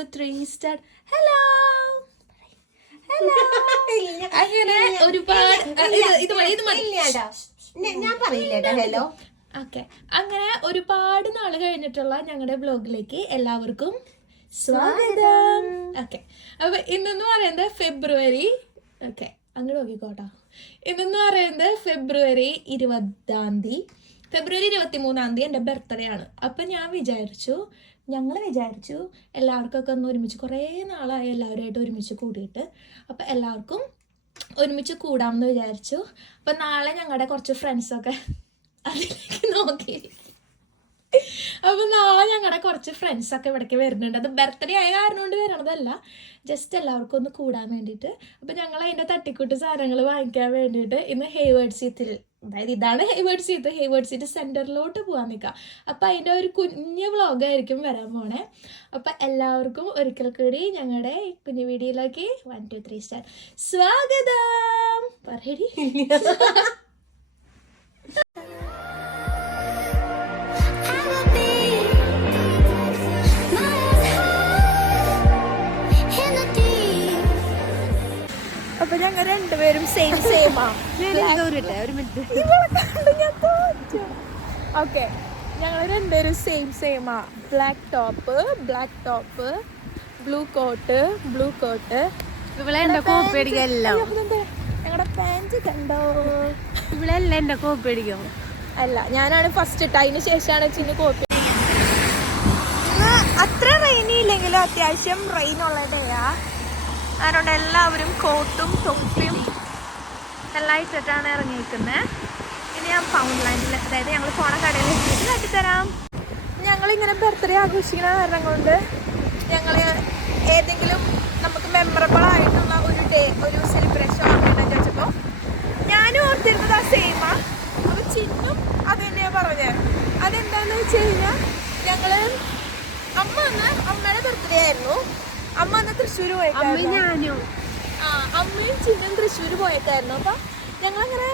3 start. Hello hello. അങ്ങനെ ഒരുപാട് ഞാൻ പറയില്ലേട്ടാ ഹലോ. ഓക്കെ, അങ്ങനെ ഒരുപാട് നാള് കഴിഞ്ഞിട്ടുള്ള ഞങ്ങളുടെ ബ്ലോഗിലേക്ക് എല്ലാവർക്കും സ്വാഗതം. ഓക്കെ, അപ്പൊ ഇന്നെന്ന് പറയുന്നത് ഫെബ്രുവരി, ഓക്കെ അങ്ങോട്ട് നോക്കിക്കോട്ടോ. ഇന്നെന്ന് പറയുന്നത് ഫെബ്രുവരി 20 ഫെബ്രുവരി 23 എൻ്റെ ബർത്ത്ഡേ ആണ്. അപ്പം ഞങ്ങൾ വിചാരിച്ചു എല്ലാവർക്കൊക്കെ ഒന്ന് ഒരുമിച്ച്, കുറേ നാളായി എല്ലാവരുമായിട്ട് ഒരുമിച്ച് കൂടിയിട്ട്, അപ്പം എല്ലാവർക്കും ഒരുമിച്ച് കൂടാമെന്ന് വിചാരിച്ചു. അപ്പം നാളെ ഞങ്ങളുടെ കുറച്ച് ഫ്രണ്ട്സൊക്കെ അതിലേക്ക് നോക്കി. അപ്പം നാളെ ഞങ്ങളുടെ കുറച്ച് ഫ്രണ്ട്സൊക്കെ ഇവിടേക്ക് വരുന്നുണ്ട്. അത് ബർത്ത്ഡേ ആയ കാരണം കൊണ്ട് വരണതല്ല, ജസ്റ്റ് എല്ലാവർക്കും ഒന്ന് കൂടാൻ വേണ്ടിയിട്ട്. അപ്പം ഞങ്ങൾ അതിൻ്റെ തട്ടിക്കൂട്ട് സാധനങ്ങൾ വാങ്ങിക്കാൻ വേണ്ടിയിട്ട് ഇന്ന് ഹേവേർഡ് സീത്തിൽ, അതായത് ഇതാണ് ഹേവേർഡ് സീറ്റ് സെൻറ്ററിലോട്ട് പോകാൻ നിൽക്കുക. അപ്പം അതിൻ്റെ ഒരു കുഞ്ഞ് വ്ളോഗായിരിക്കും വരാൻ പോണേ. അപ്പം എല്ലാവർക്കും ഒരിക്കൽ കൂടി ഞങ്ങളുടെ കുഞ്ഞു വീഡിയോയിലേക്ക് 1 2 3 സ്റ്റാർ സ്വാഗതം പറയടി. അപ്പൊ ഞങ്ങൾ രണ്ടുപേരും സെയിമാ. ഓക്കെ, ഞങ്ങൾ രണ്ടുപേരും സെയിമാ. Black top, blue coat. ഇവിടെ എന്റെ കോപ്പി അടിക്കല്ലോ. ഞങ്ങളുടെ പാൻറ് കണ്ടോ? ഇവിടെ അല്ല എന്റെ കോപ്പി അടിക്കും. അല്ല, ഞാനാണ് ഫസ്റ്റ് ഇട്ട, അതിന് ശേഷമാണ് ചിന്ന കോപ്പി. ഇന്ന് അത്ര റെയിനി ഇല്ലെങ്കിലും അത്യാവശ്യം റെയിനുള്ള ഡേയാ. അതുകൊണ്ട് എല്ലാവരും കോട്ടും തൊപ്പിയും എല്ലാം ഇട്ടിട്ടാണ് ഇറങ്ങിയിരിക്കുന്നത്. ഇനി ഞാൻ പൗണ്ട് ലാൻഡിൽ, അതായത് ഞങ്ങൾ പോണ കടയിൽ എത്തിയിട്ട് കാട്ടിത്തരാം. ഞങ്ങളിങ്ങനെ ബർത്ത്ഡേ ആഘോഷിക്കുന്ന കാരണം കൊണ്ട് ഞങ്ങൾ ഏതെങ്കിലും നമുക്ക് മെമ്മറബിൾ ആയിട്ടുള്ള ഒരു ഡേ, ഒരു സെലിബ്രേഷൻ ഓർമ്മയുണ്ടെന്ന് വെച്ചപ്പോൾ ഞാനും ഓർത്തിരുന്നത് ആ സെയിമാ. അപ്പോൾ ചിന്നും അത് തന്നെയാണ് പറഞ്ഞത്. അതെന്താണെന്ന് വെച്ച് കഴിഞ്ഞാൽ അമ്മയുടെ ബർത്ത്ഡേ ആയിരുന്നു. അമ്മ അന്ന് തൃശ്ശൂർ പോയേക്കായിരുന്നു. അമ്മയും ചിന്നും തൃശ്ശൂർ പോയേക്കായിരുന്നു. അപ്പം ഞങ്ങളങ്ങനെ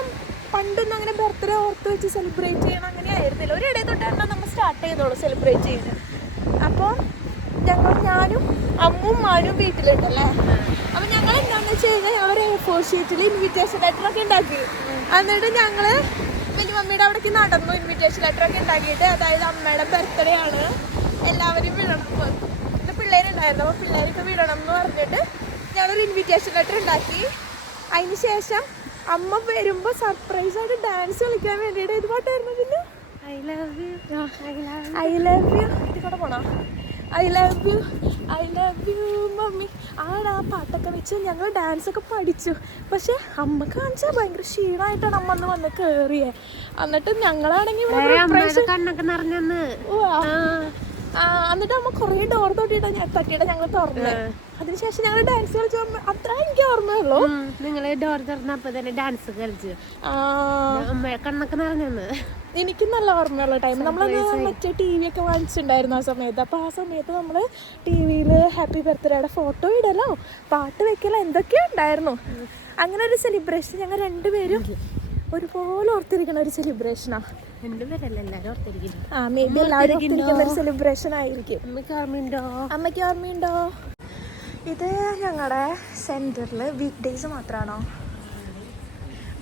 പണ്ടൊന്നും അങ്ങനെ ബർത്ത്ഡേ ഓർത്ത് വെച്ച് സെലിബ്രേറ്റ് ചെയ്യണം അങ്ങനെ ആയിരുന്നില്ല. ഒരു ഇടയിൽ തൊട്ടാണ് നമ്മൾ സ്റ്റാർട്ട് ചെയ്തോളൂ സെലിബ്രേറ്റ് ചെയ്യുന്നത്. അപ്പോൾ ഞാനും അമ്മും മാനും വീട്ടിലുണ്ടല്ലേ. അപ്പം ഞങ്ങൾ എന്താണെന്ന് വെച്ച് കഴിഞ്ഞാൽ ഞങ്ങൾ A4 ഷീറ്റിൽ ഇൻവിറ്റേഷൻ ലെറ്ററൊക്കെ ഉണ്ടാക്കി. എന്നിട്ട് ഞങ്ങൾ വലിയ മമ്മിയുടെ അവിടേക്ക് നടന്നു ഇൻവിറ്റേഷൻ ലെറ്ററൊക്കെ ഉണ്ടാക്കിയിട്ട്, അതായത് അമ്മയുടെ ബർത്ത്ഡേ ആണ്, എല്ലാവരും വിടണം. പിള്ളേരുണ്ടായിരുന്നു, അപ്പോൾ പിള്ളേരൊക്കെ വിടണം എന്ന് പറഞ്ഞിട്ട് ഞങ്ങളൊരു ഇൻവിറ്റേഷൻ ലെറ്റർ ഉണ്ടാക്കി. അതിന് ശേഷം അമ്മ വരുമ്പോൾ സർപ്രൈസായിട്ട് ഡാൻസ് കളിക്കാൻ വേണ്ടിയിട്ട് ഇത് പാട്ടായിരുന്നു. പിന്നെ ഐ ലവ് യു ഇതിക്കൂടെ പോണോ? ഐ ലവ് യു മമ്മി ആടാ പാട്ടൊക്കെ വെച്ച് ഞങ്ങൾ ഡാൻസൊക്കെ പഠിച്ചു. പക്ഷെ അമ്മ കാണിച്ചാൽ ഭയങ്കര ക്ഷീണമായിട്ടാണ് അമ്മ അന്ന് വന്ന് കയറിയേ. എന്നിട്ട് ഞങ്ങളാണെങ്കിൽ എന്നിട്ട് അമ്മ കുറേ ഡോർ തട്ടിയിട്ട് ഞങ്ങൾ തുറന്നു. അതിനുശേഷം ഞങ്ങൾ ഡാൻസ് കളിച്ചു. അത്ര എനിക്ക് ഓർമ്മയുള്ളൂ. നിങ്ങള് ഡോർ തുറന്നപ്പോ തന്നെ ഡാൻസ് കളിച്ചു. കണ്ണൊക്കെ നിറഞ്ഞു. എനിക്ക് നല്ല ഓർമ്മയുള്ള ടൈം. നമ്മളത് മറ്റേ TV ഒക്കെ വാങ്ങിച്ചിട്ടുണ്ടായിരുന്നു ആ സമയത്ത്. അപ്പോൾ ആ സമയത്ത് നമ്മൾ TV-യിൽ ഹാപ്പി ബർത്ത്ഡേയുടെ ഫോട്ടോ ഇടലോ പാട്ട് വെക്കലോ എന്തൊക്കെയോ ഉണ്ടായിരുന്നു. അങ്ങനെ ഒരു സെലിബ്രേഷൻ ഞങ്ങൾ രണ്ടുപേരും ഒരുപോലെ ഓർത്തിരിക്കുന്ന ഒരു സെലിബ്രേഷനാണ്. മേ ബി എല്ലാവരും ഓർത്തിരിക്കുന്ന ഒരു സെലിബ്രേഷൻ ആയിരിക്കും. അമ്മയ്ക്ക് ഓർമ്മയുണ്ടോ? ഇത് ഞങ്ങളുടെ സെൻറ്ററിൽ വീക്ക് ഡേയ്സ് മാത്രമാണോ?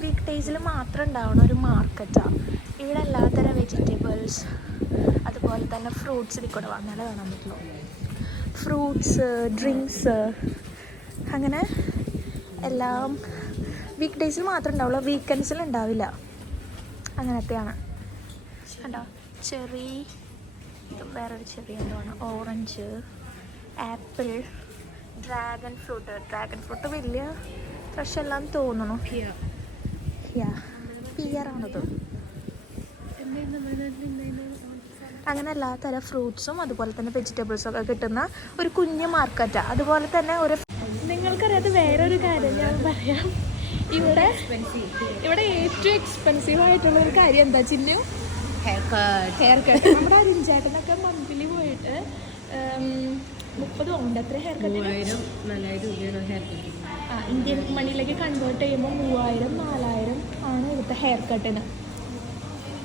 വീക്ക് ഡേയ്സിൽ മാത്രം ഉണ്ടാവണ ഒരു മാർക്കറ്റാണ്. ഇവിടെ എല്ലാത്തരം വെജിറ്റബിൾസ്, അതുപോലെ തന്നെ ഫ്രൂട്ട്സ് ഇതിൽ കൂടെ വന്നാലേ കാണാൻ പറ്റുള്ളൂ. ഫ്രൂട്ട്സ്, ഡ്രിങ്ക്സ്, അങ്ങനെ എല്ലാം വീക്ക് ഡേയ്സിൽ മാത്രമേ ഉണ്ടാവുള്ളൂ. വീക്കെൻഡ്സിൽ ഉണ്ടാവില്ല. അങ്ങനത്തെയാണ്. കണ്ടോ, ചെറി, ഇത് വേറൊരു ചെറി എന്താണ്, ഓറഞ്ച്, ആപ്പിൾ, ഡ്രാഗൺ ഫ്രൂട്ട് വലിയ ഫ്രഷ് എല്ലാം തോന്നുന്നു. പിയറാണത്. അങ്ങനെ എല്ലാ തരം ഫ്രൂട്ട്സും അതുപോലെ തന്നെ വെജിറ്റബിൾസും ഒക്കെ കിട്ടുന്ന ഒരു കുഞ്ഞു മാർക്കറ്റാണ്. അതുപോലെ തന്നെ നിങ്ങൾക്കറിയാത്ത വേറൊരു കാര്യം ഞാൻ പറയാം. ഇവിടെ ഏറ്റവും എക്സ്പെൻസീവ് ആയിട്ടുള്ള ഒരു കാര്യം എന്താ ചിന്നു? Hair cut. നമ്മുടെ അരിഞ്ചേട്ടനൊക്കെ മന്ത്ലി പോയിട്ട് 30 പൗണ്ട് എത്ര ഹെയർ കട്ടിന്? ഇന്ത്യൻ മണിയിലേക്ക് കൺവേർട്ട് ചെയ്യുമ്പോൾ 3000-4000 ആണ് ഇവിടുത്തെ ഹെയർ കട്ടിന്.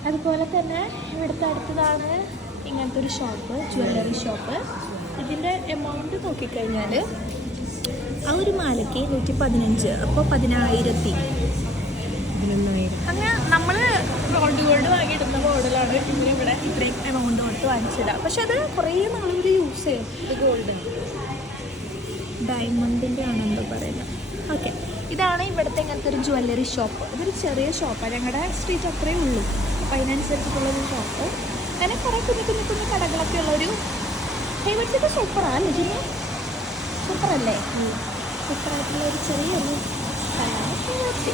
അതുപോലെ തന്നെ ഇവിടുത്തെ അടുത്തതാണ് ഇങ്ങനത്തെ ഒരു ഷോപ്പ്, ജ്വല്ലറി ഷോപ്പ്. ഇതിൻ്റെ എമൗണ്ട് നോക്കിക്കഴിഞ്ഞാൽ ആ ഒരു മാലയ്ക്ക് 115, അപ്പോൾ 10,000. അങ്ങനെ നമ്മൾ റോൾഡ് ഗോൾഡ് വാങ്ങിയിടുന്ന മോഡലാണ് ഇവിടെ ഇത്രയും എമൗണ്ട് കൊടുത്ത് വാങ്ങിച്ചിടുക. പക്ഷെ അത് കുറേ നാളൂർ യൂസ് ചെയ്യും. ഇത് ഗോൾഡ് ഡയമണ്ടിൻ്റെ ആണെന്തോ പറയുന്നത്. ഓക്കെ, ഇതാണ് ഇവിടുത്തെ ഇങ്ങനത്തെ ഒരു ജ്വല്ലറി ഷോപ്പ്. ഇതൊരു ചെറിയ ഷോപ്പാണ്, ഞങ്ങളുടെ സ്ട്രീറ്റ് അത്രയേ ഉള്ളൂ. അപ്പോൾ അതിനനുസരിച്ചിട്ടുള്ളൊരു ഷോപ്പ്. അങ്ങനെ കുറേ കുഞ്ഞു കുഞ്ഞു കുഞ്ഞു കടകളൊക്കെ ഉള്ളൊരു ഫേവറേറ്റ്. സൂപ്പറാണ് ജിന്നു, സൂപ്പറല്ലേ? സൂപ്പറായിട്ടുള്ള ഒരു ചെറിയൊരു സ്ഥലമാണ് ഫേവറേറ്റ്.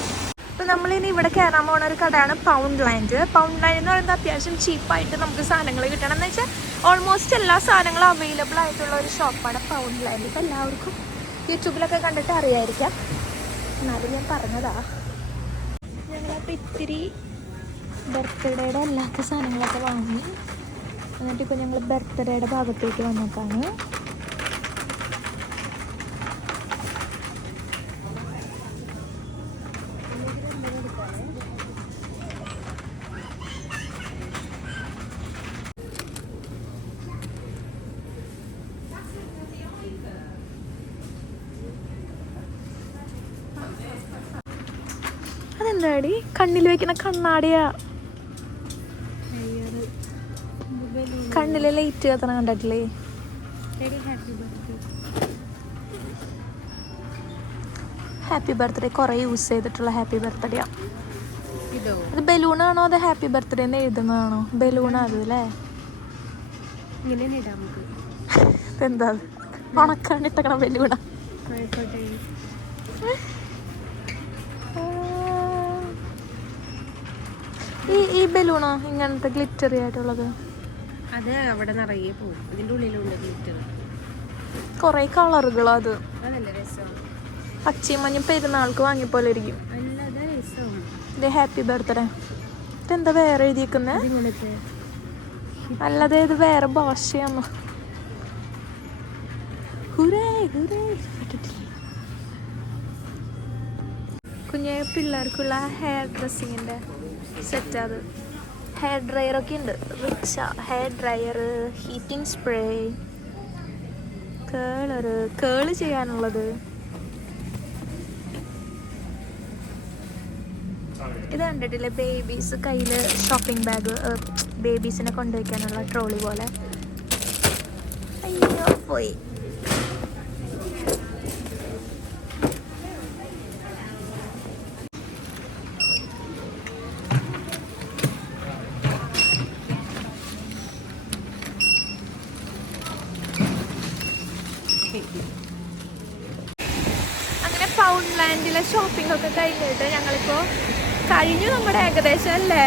അപ്പോൾ നമ്മളിനി ഇവിടെ കയറാൻ പോകുന്ന ഒരു കടയാണ് പൗണ്ട് ലാൻഡ്. പൗണ്ട് ലാൻഡ് എന്ന് പറയുന്നത് അത്യാവശ്യം ചീപ്പായിട്ട് നമുക്ക് സാധനങ്ങൾ കിട്ടണം. എന്ന് വെച്ചാൽ ഓൾമോസ്റ്റ് എല്ലാ സാധനങ്ങളും അവൈലബിൾ ആയിട്ടുള്ള ഒരു ഷോപ്പാണ് പൗണ്ട് ലാൻഡ്. ഇപ്പോൾ എല്ലാവർക്കും യൂട്യൂബിലൊക്കെ കണ്ടിട്ട് അറിയായിരിക്കാം, എന്നാലും ഞാൻ പറഞ്ഞതാ. ഞങ്ങളപ്പോൾ ഇത്തിരി ബർത്ത്ഡേയുടെ അല്ലാത്ത സാധനങ്ങളൊക്കെ വാങ്ങി. എന്നിട്ടിപ്പോൾ ഞങ്ങൾ ബർത്ത്ഡേയുടെ ഭാഗത്തേക്ക് വന്നേക്കാണ്. അതെന്താടി കണ്ണിൽ വെക്കുന്ന കണ്ണാടിയാ? കണ്ണിലെ ലൈറ്റ് കത്തണ കണ്ടിട്ടില്ലേ? ഹാപ്പി ബർത്ത്ഡേ കുറേ യൂസ് ചെയ്തിട്ടുള്ള ഹാപ്പി ബർത്ത്ഡേയാ. അത് ബലൂണാണോ അത് ഹാപ്പി ബർത്ത്ഡേ എന്ന് എഴുതുന്നതാണോ? ബലൂണാ അത് അല്ലേ? ഇതെന്താ ഉണക്കാണ്ടിട്ടക്കണ ബലൂണാ? ഈ ബലൂണോ ഇങ്ങനത്തെ ഗ്ലിറ്ററി ആയിട്ടുള്ളത്? അത് അവിടെ നിറയെ പോകും, ഇതിൻ്റെ ഉള്ളിലുണ്ട് ഗ്ലിറ്റർ. കുറേ കളറുകളോ അത്? അതല്ല രസം. പച്ചയും മഞ്ഞും പെരുന്നാൾക്ക് വാങ്ങിപ്പോലെ ഇരിക്കും. അല്ലാതെ രസം. ഇത് ഹാപ്പി ബർത്ത്ഡേ. ഇതെന്താ വേറെ എഴുതിയിരിക്കുന്നത്? ഇങ്ങനത്തെ അല്ലാതെ ഇത് വേറെ ഭാഷയാണോ? കുഞ്ഞേ പിള്ളേർക്കുള്ള ഹെയർ ഡ്രസ്സിങ്ങിൻ്റെ സെറ്റ്. അത് ഹെയർ ഡ്രയർ ഒക്കെ ഉണ്ട്. റിക്ഷ ഹെയർ ഡ്രയർ, ഹീറ്റിംഗ് സ്പ്രേ, കേള് ചെയ്യാനുള്ളത്. ഇത് കണ്ടിട്ടില്ലേ? ബേബീസ് കയ്യിൽ ഷോപ്പിംഗ് ബാഗ്, ബേബീസിനെ കൊണ്ടുവയ്ക്കാനുള്ള ട്രോളി പോലെ. അയ്യോ പോയി. അങ്ങനെ പൗണ്ട് ലാൻഡിലെ ഷോപ്പിംഗ് ഒക്കെ കഴിഞ്ഞിട്ട് ഞങ്ങളിപ്പോൾ കഴിഞ്ഞു നമ്മുടെ ഏകദേശം അല്ലേ?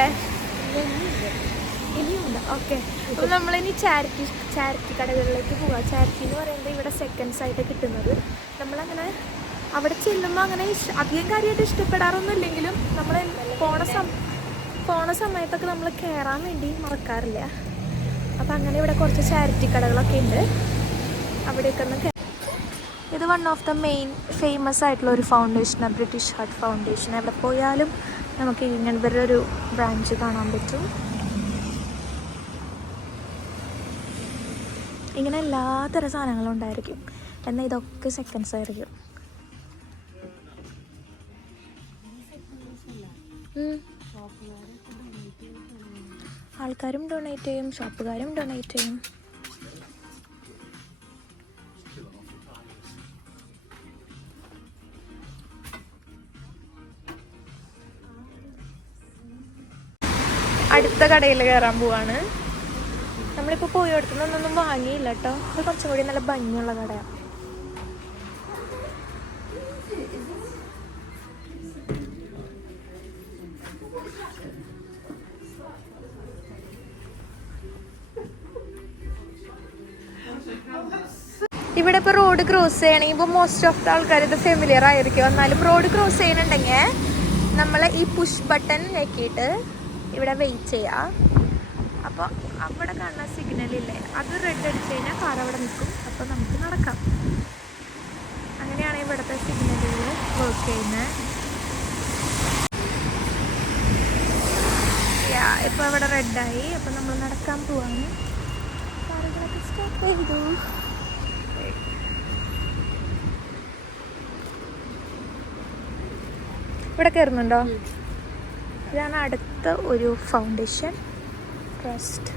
ഇനിയുണ്ട്. ഓക്കെ, അപ്പോൾ നമ്മളിനി ചാരിറ്റി കടകളിലേക്ക് പോകാം. ചാരിറ്റി എന്ന് പറയുന്നത് ഇവിടെ സെക്കൻഡ്സ് ആയിട്ട് കിട്ടുന്നത്. നമ്മളങ്ങനെ അവിടെ ചെല്ലുമ്പോൾ അങ്ങനെ അധികം കാര്യമായിട്ട് ഇഷ്ടപ്പെടാറൊന്നും ഇല്ലെങ്കിലും നമ്മൾ പോണ സമയത്തൊക്കെ നമ്മൾ കയറാൻ വേണ്ടി മറക്കാറില്ല. അപ്പോൾ അങ്ങനെ ഇവിടെ കുറച്ച് ചാരിറ്റി കടകളൊക്കെ ഉണ്ട്. അവിടെയൊക്കെ ഒന്ന്. ഇത് one of the main famous ആയിട്ടുള്ള ഒരു ഫൗണ്ടേഷനാണ്, ബ്രിട്ടീഷ് ഹാർട്ട് ഫൗണ്ടേഷൻ. എവിടെ പോയാലും നമുക്ക് ഇങ്ങനത്തെ ഒരു ബ്രാഞ്ച് കാണാൻ പറ്റും. ഇങ്ങനെ എല്ലാത്തരം സാധനങ്ങളും ഉണ്ടായിരിക്കും. എന്നാൽ ഇതൊക്കെ സെക്കൻഡ്സ് ആയിരിക്കും. ആൾക്കാരും ഡൊണേറ്റ് ചെയ്യും, ഷോപ്പുകാരും ഡൊണേറ്റ് ചെയ്യും. അടുത്ത കടയിൽ കയറാൻ പോവാണ്. നമ്മളിപ്പോൾ പോയിടത്തുനിന്നൊന്നും വാങ്ങിയില്ല കേട്ടോ. ഇത് കുറച്ചും കൂടി നല്ല ഭംഗിയുള്ള കടയാണ്. ഇവിടെ ഇപ്പോൾ റോഡ് ക്രോസ് ചെയ്യണമെങ്കിൽ ഇപ്പോൾ മോസ്റ്റ് ഓഫ് ദ ആൾക്കാർ ഇത് ഫെമിലിയർ ആയിരിക്കും. എന്നാലും റോഡ് ക്രോസ് ചെയ്യുന്നുണ്ടെങ്കിൽ നമ്മൾ ഈ പുഷ് ബട്ടൺ ഞെക്കിയിട്ട് ഇവിടെ വെയിറ്റ് ചെയ്യുക. അപ്പോൾ അവിടെ കാണുന്ന സിഗ്നലില്ലേ, അത് റെഡ് അടിച്ച് കഴിഞ്ഞാൽ കാർ അവിടെ നിൽക്കും. അപ്പോൾ നമുക്ക് നടക്കാം. അങ്ങനെയാണ് ഇവിടുത്തെ സിഗ്നലുകൾ വർക്ക് ചെയ്യുന്നത്. ഇപ്പോൾ അവിടെ റെഡായി. അപ്പോൾ നമ്മൾ നടക്കാൻ പോവാണ്. കാറുകളൊക്കെ സ്റ്റോപ്പ് ചെയ്തു. ഇവിടെ കയറുന്നുണ്ടോ? ഇതാണ് അടുത്ത ഒരു ഫൗണ്ടേഷൻ ട്രസ്റ്റ്.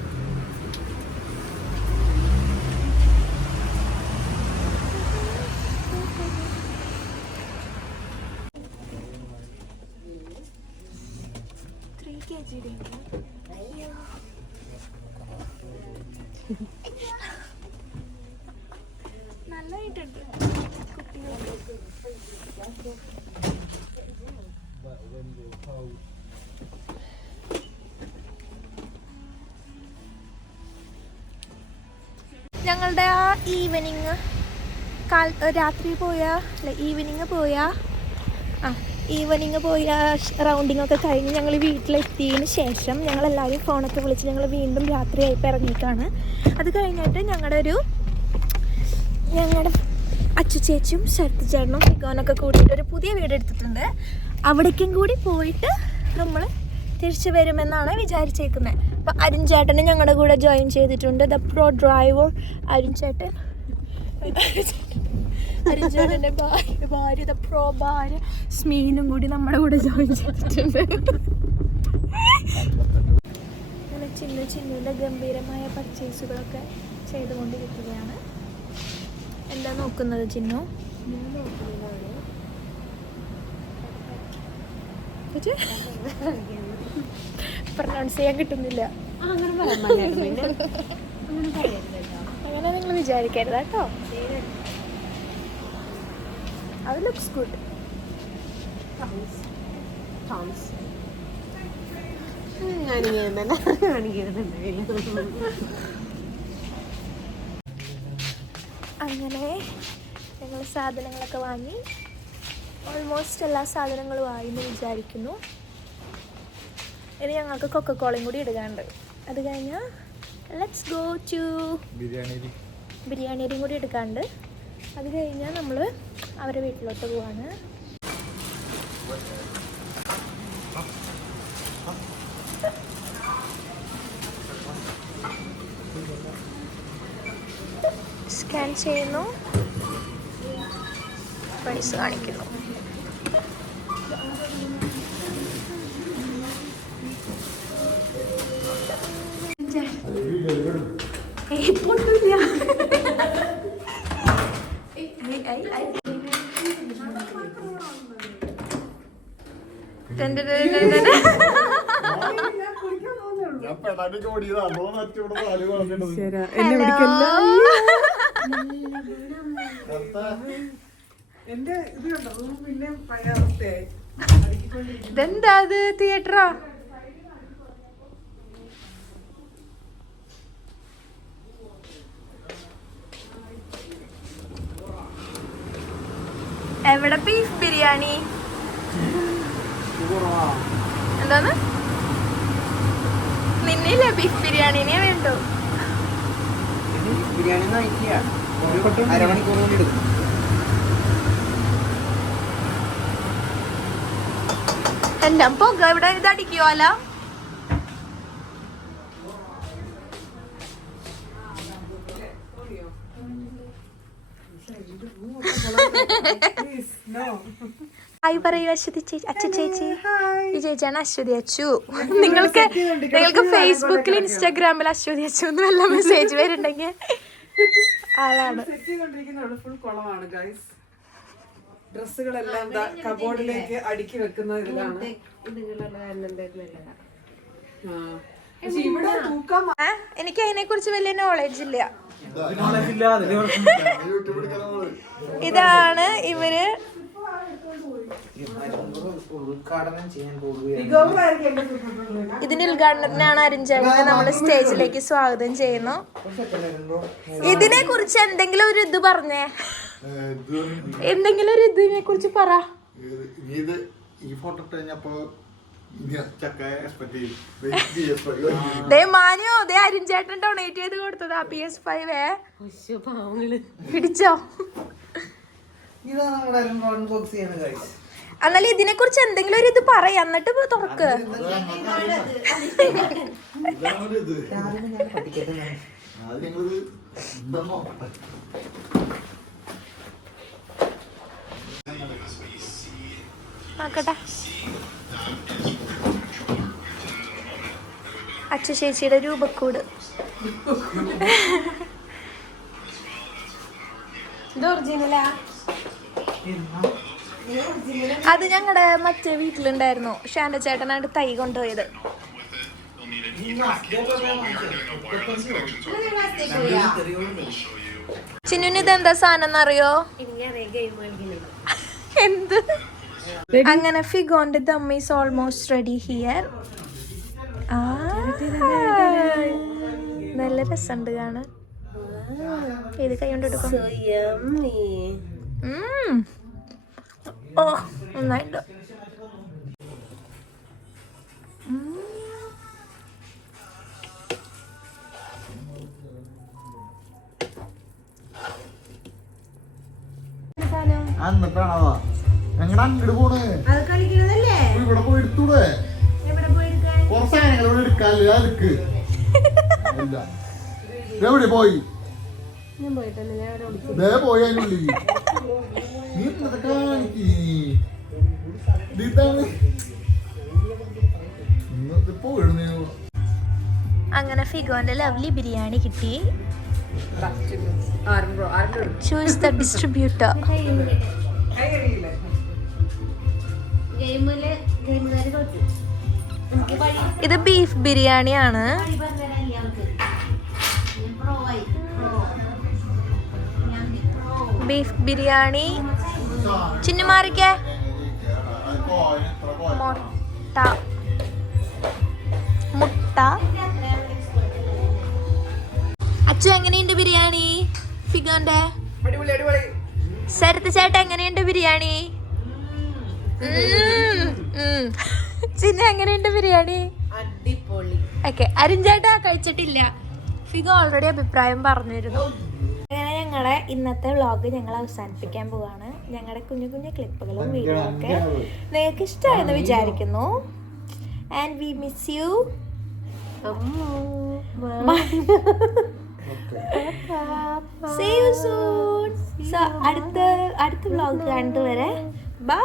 നല്ലതായിട്ടുണ്ട്. ഞങ്ങളുടെ ആ ഈവനിങ് രാത്രി പോയ ഈവനിങ് പോയ റൗണ്ടിങ് ഒക്കെ കഴിഞ്ഞ് ഞങ്ങൾ വീട്ടിലെത്തിയതിന് ശേഷം ഞങ്ങളെല്ലാവരും ഫോണൊക്കെ വിളിച്ച് ഞങ്ങൾ വീണ്ടും രാത്രിയായപ്പോൾ ഇറങ്ങിയിട്ടാണ്. അത് കഴിഞ്ഞിട്ട് ഞങ്ങളുടെ അച്ചു ചേച്ചിയും ശരത് ചേട്ടനും ഫിഗോനൊക്കെ കൂടിയിട്ട് ഒരു പുതിയ വീട് എടുത്തിട്ടുണ്ട്. അവിടേക്കും കൂടി പോയിട്ട് നമ്മൾ തിരിച്ചു വരുമെന്നാണ് വിചാരിച്ചേക്കുന്നത്. അപ്പോൾ അരുൺ ചേട്ടന് ഞങ്ങളുടെ കൂടെ ജോയിൻ ചെയ്തിട്ടുണ്ട്. ദ പ്രോ ഡ്രൈവർ അരുൺ ചേട്ടൻ്റെ ഭാര്യ ദ പ്രോ ഭാര്യ സ്മീനും കൂടി നമ്മുടെ കൂടെ ജോയിൻ ചെയ്തിട്ടുണ്ട്. അങ്ങനെ ചിന്നുവിൻ്റെ ഗംഭീരമായ പർച്ചേസുകളൊക്കെ ചെയ്തുകൊണ്ടിരിക്കുകയാണ്. എന്താ നോക്കുന്നത് ചിന്നു? പ്രൊനൗൺസ് ചെയ്യാൻ കിട്ടുന്നില്ല. അങ്ങനെ നിങ്ങൾ വിചാരിക്കരുത് കേട്ടോ. അത് ലുക്സ് ഗുഡ്. അങ്ങനെ ഞങ്ങൾ സാധനങ്ങളൊക്കെ വാങ്ങി. ഓൾമോസ്റ്റ് എല്ലാ സാധനങ്ങളും ആയി എന്ന് വിചാരിക്കുന്നു. ഇനി ഞങ്ങൾക്ക് കൊക്കക്കോളയും കൂടി ഇടുകയുണ്ട്. അത് കഴിഞ്ഞാൽ ലെറ്റ്സ് ഗോ ടു ബിരിയാണിയും കൂടി എടുക്കാണ്ട്. അത് കഴിഞ്ഞാൽ നമ്മൾ അവരുടെ വീട്ടിലോട്ട് പോവാണ്. സ്കാൻ ചെയ്യുന്നു, പൈസ കാണിക്കുന്നു. പൊട്ടില്ല. ഇതെന്താ അത്? തിയേറ്ററാ? എവിടെ ബീഫ് ബിരിയാണി? എന്താണ്? നിന്നില്ല ബീഫ് ബിരിയാണിനെ വേണ്ടോ? എല്ലാം പോക. ഇവിടെ ഇതടിക്കോ അല്ല? ഹായ് പറയൂ അശ്വതി ചേച്ചി. അച്ചു ചേച്ചി. ഈ ചേച്ചിയാണ് അശ്വതി അച്ചു. നിങ്ങൾക്ക് ഫേസ്ബുക്കിൽ ഇൻസ്റ്റാഗ്രാമിൽ അശ്വതി അച്ചു എന്ന് വല്ല മെസ്സേജ് വരുന്നുണ്ടെങ്കിൽ ആളാണ്. ഡ്രസ്സുകളെല്ലാം കബോർഡിലേക്ക് അടുക്കി വെക്കുന്ന ഇതിലാണ്. എനിക്ക് അതിനെ കുറിച്ച് വലിയ നോളേജ് ഇല്ല. ഇതാണ് ഇവര് ഇതിന്റെ ഉദ്ഘാടനത്തിനാണ് അരുൺ ചേട്ടനെ നമ്മൾ സ്റ്റേജിലേക്ക് സ്വാഗതം ചെയ്യുന്നു. ഇതിനെ കുറിച്ച് എന്തെങ്കിലും ഒരു ഇത് പറഞ്ഞേ. എന്തെങ്കിലും ഒരു ഇതിനെ കുറിച്ച് പറ. മാനോ ദേ അരുൺ ചേട്ടൻ ഡൊണേറ്റ് ചെയ്ത് കൊടുത്തതാ PS5. പിടിച്ചോ. എന്നാലും ഇതിനെ കുറിച്ച് എന്തെങ്കിലും ഒരു ഇത് പറയാ, എന്നിട്ട് തുറക്ക്. നോക്കട്ടെ. അച്ചു ചേച്ചിയുടെ രൂപക്കൂട്. ഇത് ഒറിജിനലാ? അത് ഞങ്ങളുടെ മറ്റേ വീട്ടിലുണ്ടായിരുന്നു. ഷാന്റെ ചേട്ടനായിട്ട് തൈ കൊണ്ടുപോയത്. ചിന്നുന് ഇതെന്താ സാധനം എന്നറിയോ? എന്ത്? അങ്ങനെ ഫിഗോന്റെ ദം ഈസ് ഓൾമോസ്റ്റ് റെഡി ഹിയർ. നല്ല രസമുണ്ട് കാണാൻ. ഏത് കൈ കൊണ്ട് എടുക്കും? ഓ നന്നായിട്ട്. എങ്ങടാ അങ്ങോട്ട് പോണ്? ഇവിടെ പോയി എടുത്തൂടെ? കുറച്ച് സാധനങ്ങൾ ഇവിടെ എടുക്കാല്ലേ? അതെടുക്ക്. എവിടെ പോയി? പോയി അതിനുള്ളിൽ നീ കാണിക്ക്. അങ്ങനെ ഫിഗോന്റെ ലവ്ലി ബിരിയാണി കിട്ടി. Choose the distributor. ഇത് ബീഫ് ബിരിയാണിയാണ്. ബീഫ് ബിരിയാണി. ചിന്നുമാറിക്കേ. മുട്ട. അച്ചു എങ്ങനെയുണ്ട് ബിരിയാണി? ഫിഗോന്റെ ശരത്ത് ചേട്ട എങ്ങനെയുണ്ട് ബിരിയാണി? ചിന്നു എങ്ങനെയുണ്ട് ബിരിയാണി? അടിപൊളി. ഓക്കെ, അരുൺചേട്ടാ കഴിച്ചിട്ടില്ല. ഫിഗോ ഓൾറെഡി അഭിപ്രായം പറഞ്ഞിരുന്നു. അങ്ങനെ ഞങ്ങളെ ഇന്നത്തെ വ്ളോഗ് ഞങ്ങൾ അവസാനിപ്പിക്കാൻ പോവാണ്. ഞങ്ങളുടെ കുഞ്ഞു കുഞ്ഞു ക്ലിപ്പുകളും വീഡിയോ ഒക്കെ നിങ്ങൾക്ക് ഇഷ്ടമായെന്ന് വിചാരിക്കുന്നു. And we miss you. See you soon. So അടുത്ത വ്ളോഗ് കണ്ടുവരെ ബൈ.